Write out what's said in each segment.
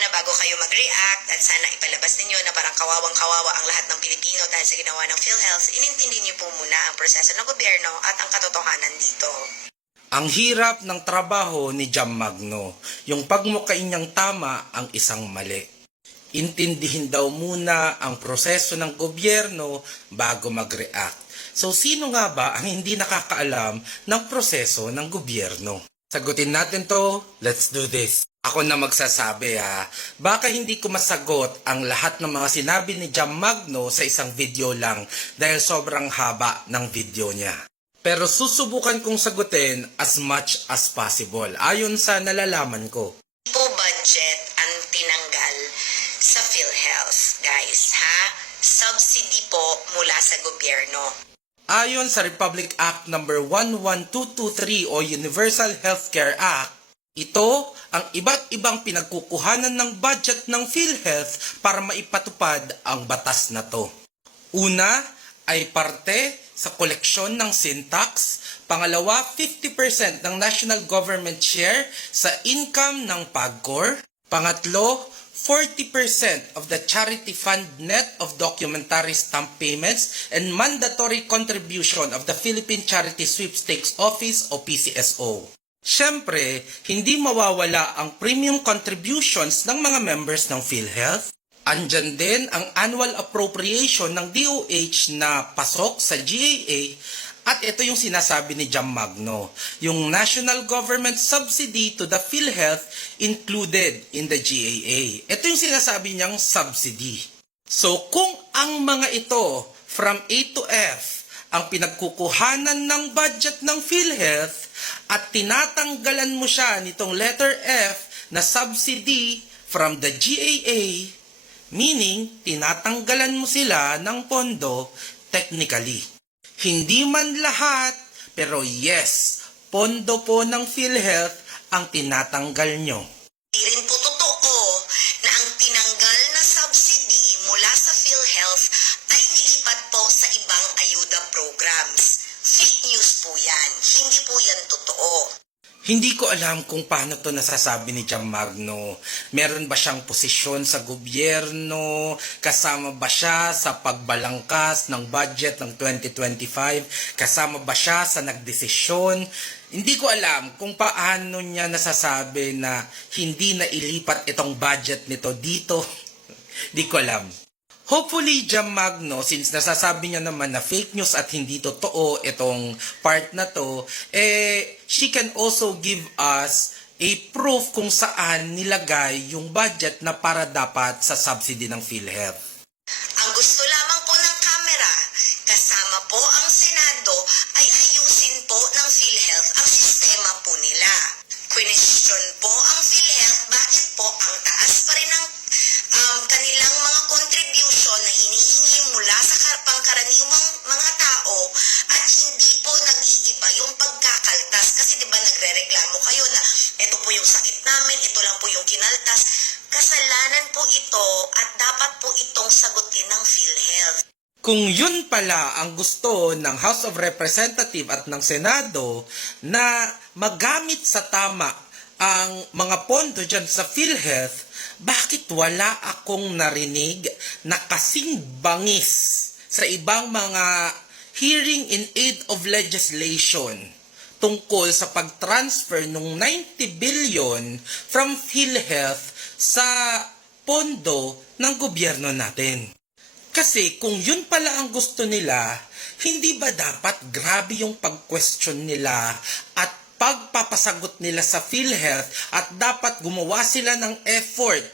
sana bago kayo mag-react at sana ipalabas ninyo na parang kawawang-kawawa ang lahat ng Pilipino dahil sa ginawa ng PhilHealth, inintindi niyo po muna ang proseso ng gobyerno at ang katotohanan dito. Ang hirap ng trabaho ni Jam Magno, yung pagmukain niyang tama ang isang mali. Intindihin daw muna ang proseso ng gobyerno bago mag-react. So sino nga ba ang hindi nakakaalam ng proseso ng gobyerno? Sagutin natin to, let's do this. Ako na magsasabi baka hindi ko masagot ang lahat ng mga sinabi ni Jam Magno sa isang video lang dahil sobrang haba ng video niya. Pero susubukan kong sagutin as much as possible ayon sa nalalaman ko. Po budget ang tinanggal sa PhilHealth, guys, subsidy po mula sa gobyerno. Ayon sa Republic Act No. 11223 o Universal Healthcare Act, ito ang iba't ibang pinagkukuhanan ng budget ng PhilHealth para maipatupad ang batas na to. Una ay parte sa koleksyon ng sin tax, pangalawa 50% ng national government share sa income ng PAGCOR, pangatlo 40% of the charity fund net of documentary stamp payments and mandatory contribution of the Philippine Charity Sweepstakes Office o PCSO. Siyempre, hindi mawawala ang premium contributions ng mga members ng PhilHealth. Andyan din ang annual appropriation ng DOH na pasok sa GAA at ito yung sinasabi ni Jam Magno, yung national government subsidy to the PhilHealth included in the GAA. Ito yung sinasabi niyang subsidy. So kung ang mga ito from A to F ang pinagkukuhanan ng budget ng PhilHealth at tinatanggalan mo siya nitong letter F na subsidy from the GAA, meaning tinatanggalan mo sila ng pondo technically. Hindi man lahat, pero yes, pondo po ng PhilHealth ang tinatanggal nyo. Di rin po totoo na ang tinanggal na subsidy mula sa PhilHealth ay nilipat po sa ibang ayuda programs. Fake news po yan. Hindi po yan totoo. Hindi ko alam kung paano to nasasabi ni Jam Magno. Meron ba siyang posisyon sa gobyerno? Kasama ba siya sa pagbalangkas ng budget ng 2025? Kasama ba siya sa nagdesisyon? Hindi ko alam kung paano niya nasasabi na hindi na ilipat itong budget nito dito. Hindi ko alam. Hopefully, Jam Magno, since nasasabi niya naman na fake news at hindi totoo itong part na to, she can also give us a proof kung saan nilagay yung budget na para dapat sa subsidy ng PhilHealth. Ang gusto lamang po ng kamera, kasama po ang Senado, ay ayusin po ng PhilHealth ang sistema po nila. Question po ang PhilHealth, bakit po ang taas pa rin ng kanilang mga contribution na hinihingi mula sa pangkaraniwang mga tao at hindi po nag-iiba yung pagkakaltas. Kasi diba nagre-reklamo kayo na ito po yung sakit namin, ito lang po yung kinaltas. Kasalanan po ito at dapat po itong sagutin ng PhilHealth. Kung yun pala ang gusto ng House of Representatives at ng Senado na magamit sa tama ang mga pondo dyan sa PhilHealth, bakit wala akong narinig na kasing bangis sa ibang mga hearing in aid of legislation tungkol sa pag-transfer ng 90 billion from PhilHealth sa pondo ng gobyerno natin? Kasi kung yun pala ang gusto nila, hindi ba dapat grabe yung pag-question nila at pagpapasagot nila sa PhilHealth at dapat gumawa sila ng effort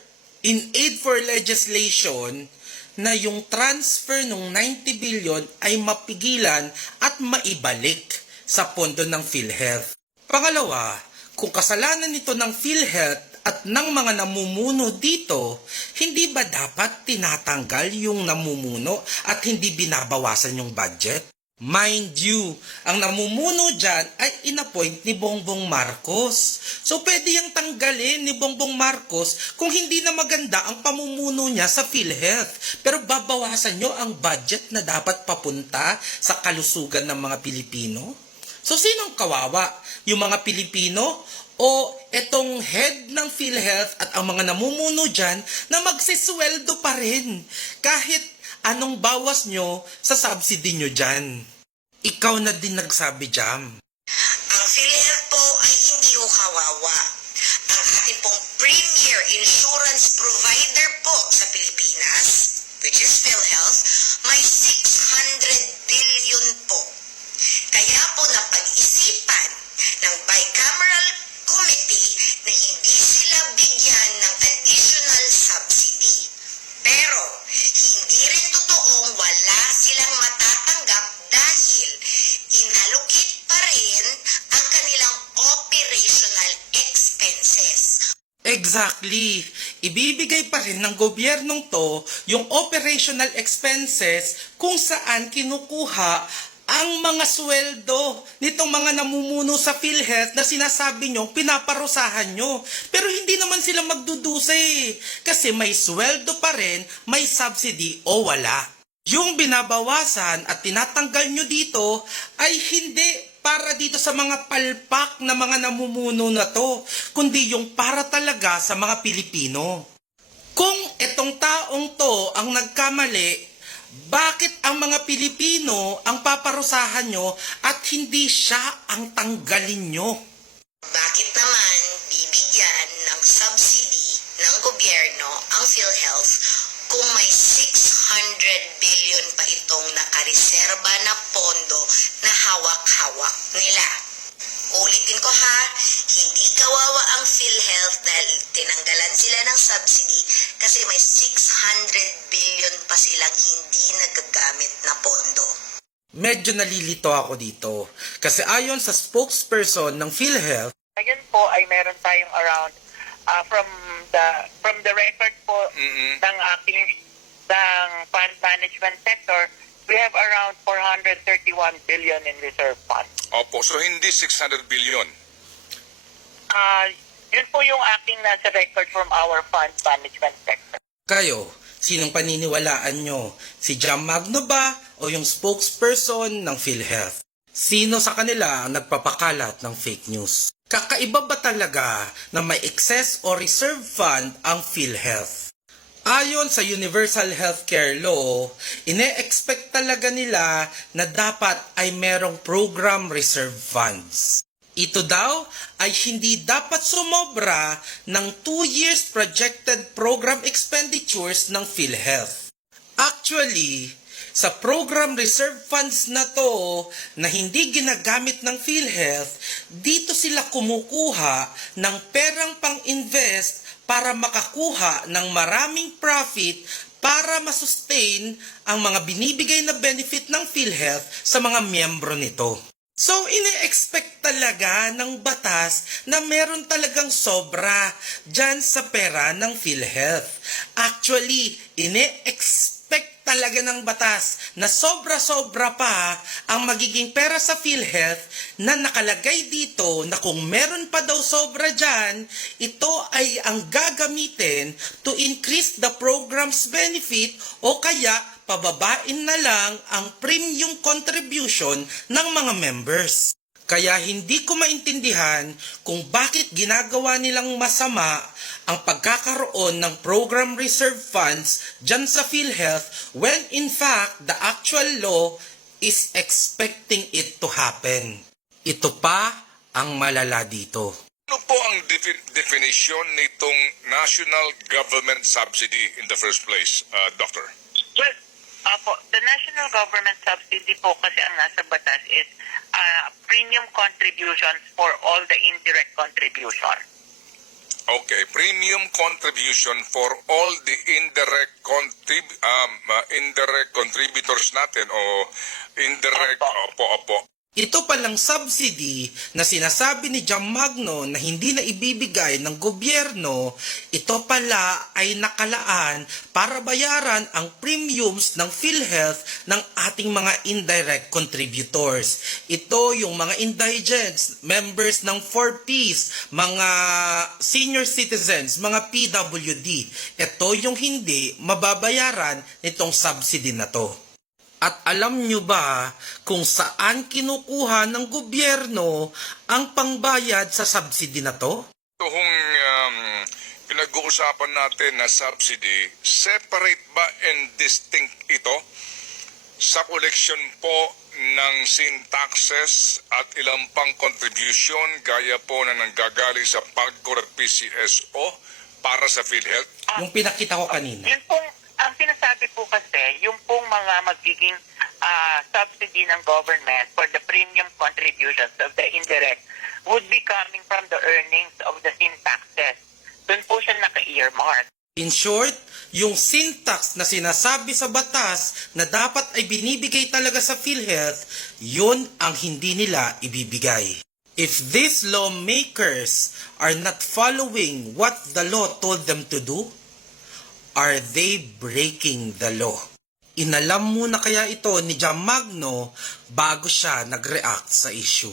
in aid for legislation na yung transfer ng 90 billion ay mapigilan at maibalik sa pondo ng PhilHealth. Pangalawa, kung kasalanan nito ng PhilHealth at ng mga namumuno dito, hindi ba dapat tinatanggal yung namumuno at hindi binabawasan yung budget? Mind you, ang namumuno dyan ay inappoint ni Bongbong Marcos. So pwede yung tanggalin ni Bongbong Marcos kung hindi na maganda ang pamumuno niya sa PhilHealth. Pero babawasan nyo ang budget na dapat papunta sa kalusugan ng mga Pilipino? So sinong kawawa? Yung mga Pilipino o etong head ng PhilHealth PhilHealth at ang mga namumuno dyan na magsisweldo pa rin kahit anong bawas nyo sa subsidy nyo dyan. Ikaw na din nagsabi, Jam. Ang PhilHealth po ay hindi ho kawawa. Ang ating pong premier insurance provider po sa Pilipinas, which is PhilHealth, may 600 billion po. Kaya po napag-isipan ng bicameral committee na hindi sila bigyan ng additional subsidy. Pero hindi rin totoong wala silang matatanggap dahil inallocate pa rin ang kanilang operational expenses. Exactly. Ibibigay pa rin ng gobyernong to yung operational expenses kung saan kinukuha ang mga sweldo nitong mga namumuno sa PhilHealth na sinasabi nyo, pinaparusahan nyo. Pero hindi naman sila magdudusa kasi may sweldo pa rin, may subsidy o wala. Yung binabawasan at tinatanggal nyo dito ay hindi para dito sa mga palpak na mga namumuno na to, kundi yung para talaga sa mga Pilipino. Kung itong taong to ang nagkamali, bakit ang mga Pilipino ang paparusahan nyo at hindi siya ang tanggalin nyo? Bakit naman bibigyan ng subsidy ng gobyerno ang PhilHealth kung may 600 billion pa itong nakareserba na pondo na hawak-hawak nila? Ulitin ko ha, hindi kawawa ang PhilHealth dahil tinanggalan sila ng subsidy kasi may 600 billion pa silang hindi nagagamit na pondo. Medyo nalilito ako dito kasi ayon sa spokesperson ng PhilHealth, Ngayon po ay meron tayong around from the record po ng ating fund management sector, we have around 431 billion in reserve fund. Opo, so hindi 600 billion. Yun po yung aking nasa record from our fund management sector. kayo, sinong paniniwalaan nyo? Si Jam Magno ba o yung spokesperson ng PhilHealth? Sino sa kanila ang nagpapakalat ng fake news? Kakaiba ba talaga na may excess o reserve fund ang PhilHealth? Ayon sa Universal Healthcare Law, ine-expect talaga nila na dapat ay merong program reserve funds. Ito daw ay hindi dapat sumobra ng 2 years projected program expenditures ng PhilHealth. Actually, sa program reserve funds na to na hindi ginagamit ng PhilHealth, dito sila kumukuha ng perang pang-invest para makakuha ng maraming profit para masustain ang mga binibigay na benefit ng PhilHealth sa mga miyembro nito. So, ine-expect talaga ng batas na meron talagang sobra dyan sa pera ng PhilHealth. Actually, ine-expect talaga ng batas na sobra-sobra pa ang magiging pera sa PhilHealth na nakalagay dito na kung meron pa daw sobra dyan, ito ay ang gagamitin to increase the program's benefit o kaya pababain na lang ang premium contribution ng mga members. Kaya hindi ko maintindihan kung bakit ginagawa nilang masama ang pagkakaroon ng program reserve funds dyan sa PhilHealth when in fact the actual law is expecting it to happen. Ito pa ang malala dito. Ano po ang definition nitong national government subsidy in the first place, Doctor? Well, the national government subsidy po kasi ang nasa batas is premium contributions for all the indirect contribution. Okay, premium contribution for all the indirect contributors natin o indirect, opo. Ito palang subsidy na sinasabi ni Jam Magno na hindi na ibibigay ng gobyerno, ito pala ay nakalaan para bayaran ang premiums ng PhilHealth ng ating mga indirect contributors. Ito yung mga indigents, members ng 4Ps, mga senior citizens, mga PWD. Ito yung hindi mababayaran nitong subsidy na to. At alam nyo ba kung saan kinukuha ng gobyerno ang pangbayad sa subsidy na to? Itong pinag-uusapan natin na subsidy, separate ba and distinct ito sa koleksyon po ng sin taxes at ilang pang contribution gaya po na nanggagaling sa PAGCOR at PCSO para sa PhilHealth? Yung pinakita ko kanina. Yun pong, ang sinasabi po kasi, yung pong mga magiging subsidy ng government for the premium contributions of the indirect would be coming from the earnings of the sin taxes. Doon po siya naka-earmark. In short, yung syntax na sinasabi sa batas na dapat ay binibigay talaga sa PhilHealth, yun ang hindi nila ibibigay. If these lawmakers are not following what the law told them to do, are they breaking the law? Inalam muna kaya ito ni Jam Magno bago siya nag-react sa issue.